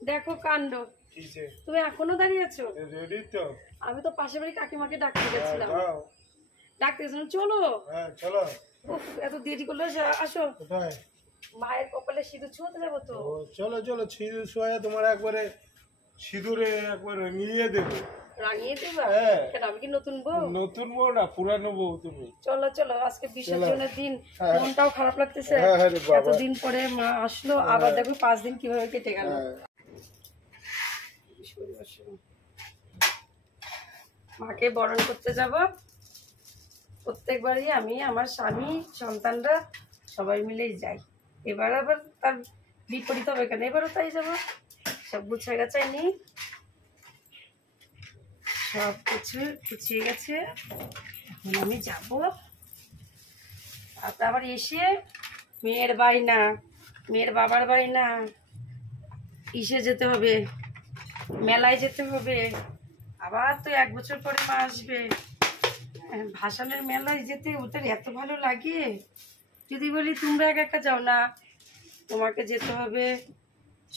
দেখো কাণ্ড, তুমি এখনো দাঁড়িয়ে আছো? রেডি তো? আমি তো পাশের বাড়ি কাকিমাকে ডাকতে গেছিলাম। ডাকতে গেছিলাম, চলো। হ্যাঁ চলো। উফ, এত দেরি করলে আসো। কোথায়? মায়ের কপালে সিঁদুর ছোঁয়াতে যাবো তো। চলো চলো, সিঁদুর ছোঁয়া তোমার একবারে সিঁদুরে একবারে নিয়ে দেবো। রাঙিয়ে দেবা? কেন, আমি কি নতুন বউ? নতুন বউ না, পুরানো বউ তুমি। চলো চলো, আজকে বিসর্জনের দিন, মনটাও খারাপ লাগতেছে। এতদিন পরে মা আসলো, আবার দেখো 5 দিন কিভাবে কেটে গেল। মাকে বরণ করতে যাব প্রত্যেকবারই, আমি আমার স্বামী সন্তানরা সবাই মিলেই যাই। এবার আবার তার বিপরীত হবে কেন, এবারও তাই যাবো। সব গুছিয়ে গেছে, নি সব কিছু গুছিয়ে গেছে, এখন আমি যাব। তারপর আবার এসে মেয়ের বায়না, মেয়ের বাবার বায়না, ইসে যেতে হবে, মেলায় যেতে হবে। আবার তো 1 বছর পরে মা আসবে। ভাসানের মেলায় যেতে ওদের এত ভালো লাগে। যদি বলি তোমরা একা একা যাও না, তোমাকে যেতে হবে,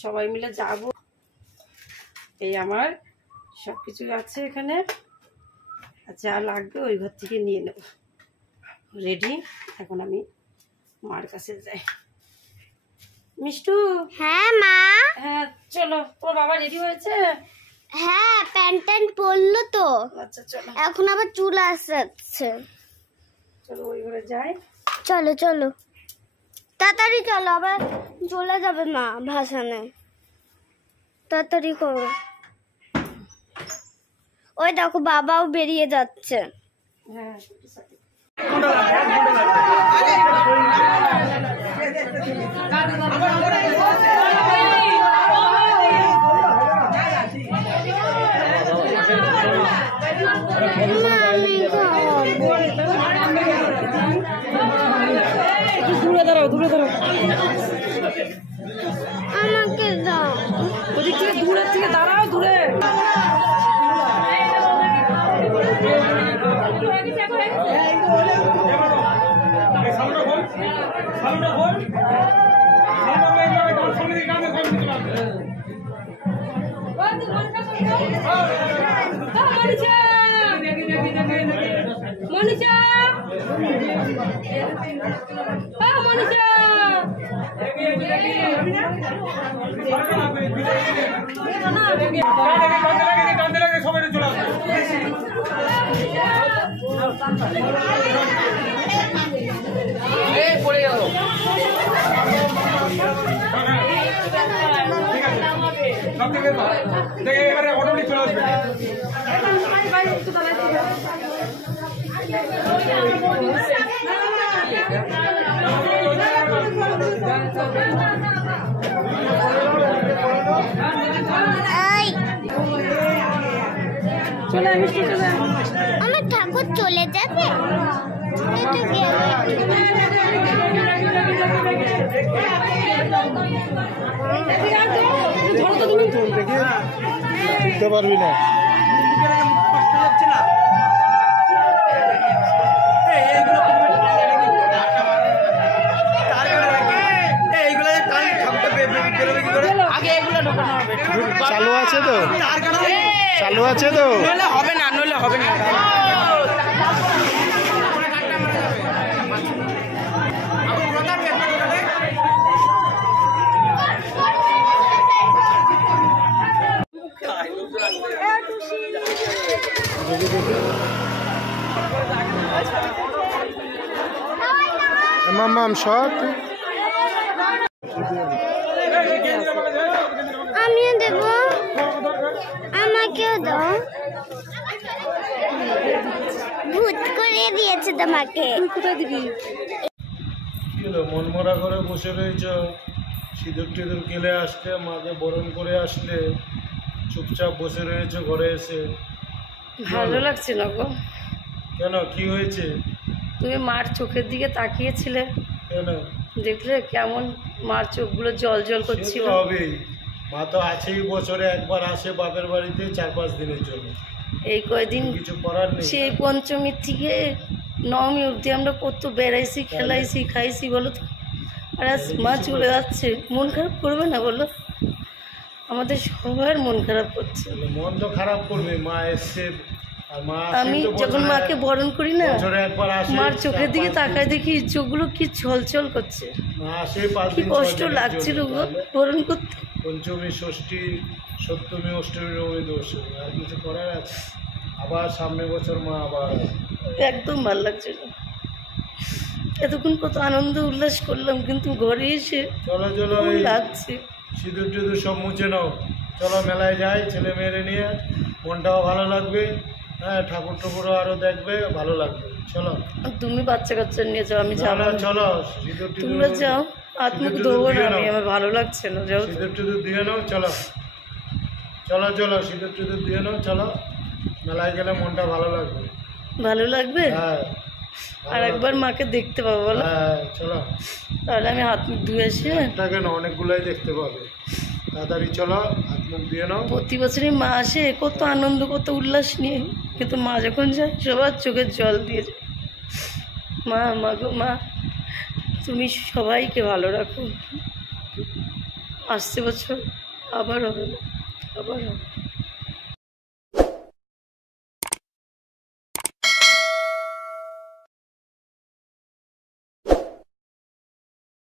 সবাই মিলে যাব। এই আমার সব কিছু আছে এখানে, যা লাগবে ওই ঘর থেকে নিয়ে নেব। রেডি, এখন আমি মার কাছে যাই। মিষ্টু। হ্যাঁ মা। হ্যাঁ চলো, তোর বাবা রেডি হয়েছে? হ্যাঁ, প্যান্ট পরলো তো। আচ্ছা চলো, এখন আবার চুল আসছে। চলো ওই ঘরে যাই। চলো চলো, তাড়াতাড়ি চলো, আবার চলে যাবে মা ভাসানে। তাড়াতাড়ি করো। ওই দেখো বাবাও বেরিয়ে যাচ্ছে। হ্যাঁ দূরে দাঁড়াও, দূরে দাঁড়াও, আমাকে দাও। ওদিক থেকে দূরের থেকে দাঁড়াও, দূরে। মনীষা, মনীষা, পড়ে গেল। এবারে অটোমেটিক চলে আসবে। আমার ঠাকুর চলে যাবে। বুঝতে পারবি না। চালু আছে তো? চালু আছে তো? হবে না, নইলে হবে না। মাম শট আমিও দেব, আমাকেও দাও। ভূত করে দিয়েছে তোমাকে। কোথায় দিবি? মন মরা করে বসে রয়েছ, সিঁদুর টিঁদুর গেলে আসলে, মাকে বরণ করে আসলে, চুপচাপ বসে রয়েছে ঘরে এসে। ভালো লাগছে না গো। কেন, কি হয়েছে? তুমি মার চোখের দিকে তাকিয়েছিলে, কেন? দেখলে কেমন মার চোখগুলো জল জল করছিল। হবেই, মা তো আছেই, বছরে একবার আসে বাপের বাড়িতে 4-5 দিনের জন্য। এই কয়দিন কিছু করার নেই। সেই পঞ্চমীর থেকে নবমী অবধি আমরা কত বেড়াইছি, খেলাইছি, খাইছি বলো তো। আর আজ মা চলে যাচ্ছে, মন খারাপ করবে না বলো? আমাদের সবার মন খারাপ করছে। তাহলে মন তো খারাপ করবে, মা এসছে আর মা আমি যখন মাকে বরণ করি না, বছরে একবার আসে, মার চোখের দিকে 4-5 দিন। তাকায় দেখি চোখগুলো কি ছলছল করছে, মা আসে 5 কি দিন 6 কষ্ট দিনের লাগছিল জন্য। গো তাহলে বরণ করতে। পঞ্চমী ষষ্ঠী সপ্তমী অষ্টমী নবমী দশমী আর কিছু করার আছে? আবার সামনে বছর মা আবার আসবে। একদম ভালো লাগছে না। এতক্ষণ কত আনন্দ উল্লাস করলাম, কিন্তু ঘরে এসে চলো চলো কেমন এই লাগছে। সিঁদুর টিঁদুর সব মুছে নাও, চলো মেলায় যাই, ছেলে মেয়েরে নিয়ে, মনটাও ভালো লাগবে। হ্যাঁ, ঠাকুর ঠাকুরও আরো দেখবে, ভালো লাগবে। চলো আর তুমি বাচ্চা কাচ্চা নিয়ে যাও, আমি না যাবো না, না। চলো সিঁদুর টিঁদুর তোমরা যাও, হাত মুখ সিঁদুর ধোবো না দিয়ে আমি, নাও। আমার ভালো লাগছে না, যাও তো। সিঁদুর টিঁদুর দিয়ে নাও, চলো চলো চলো সিঁদুর টিঁদুর দিয়ে নাও, চলো মেলায় গেলে মনটা ভালো লাগবে। ভালো লাগবে? হ্যাঁ আর একবার মাকে দেখতে পাবো বলো? হ্যাঁ চলো। তাহলে আমি হাত মুখ ধুয়ে এসে, একটা কেন, অনেকগুলাই দেখতে পাবে। তাড়াতাড়ি চলো, হাত মুখ দিয়ে নাও। প্রতি বছরই মা আসে কত আনন্দ কত উল্লাস নিয়ে, কিন্তু মা যখন যায় সবার চোখের জল দিয়ে যায়। মা, মা গো মা, তুমি সবাইকে ভালো রাখো। আসছে বছর আবার হবে, আবার হবে।